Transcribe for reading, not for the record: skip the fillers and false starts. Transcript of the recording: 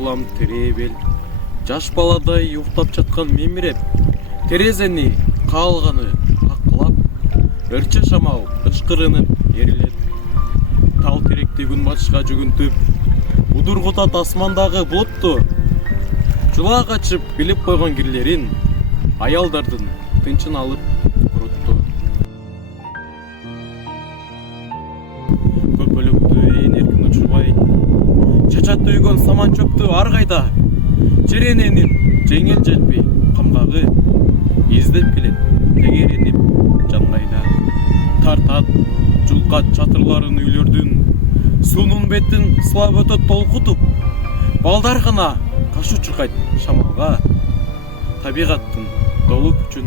кылам теребел, жаш баладай уктап жаткан мемиреп, терезени каалганы каклап, ырчы шамал ычкырынып эрилет. Тал теректи күн батышка жүгүнтүп, удургутат асмандагы булутту, жула качып билип койгон кирлерин аялдардын тынчын алып курутту. Көкөлөктү ээн эркин учурбай, чачатты үйгөн саман чөптү ар кайда, черененин жеңил желпи камгагы издеп келет, тегеринип жангайда. Тартат жулкат чатырларын үйлөрдүн, суунун бетин сылап өтөт толкутуп, балдар гана кашу чуркайт шамалга, табигаттын долуу күчүн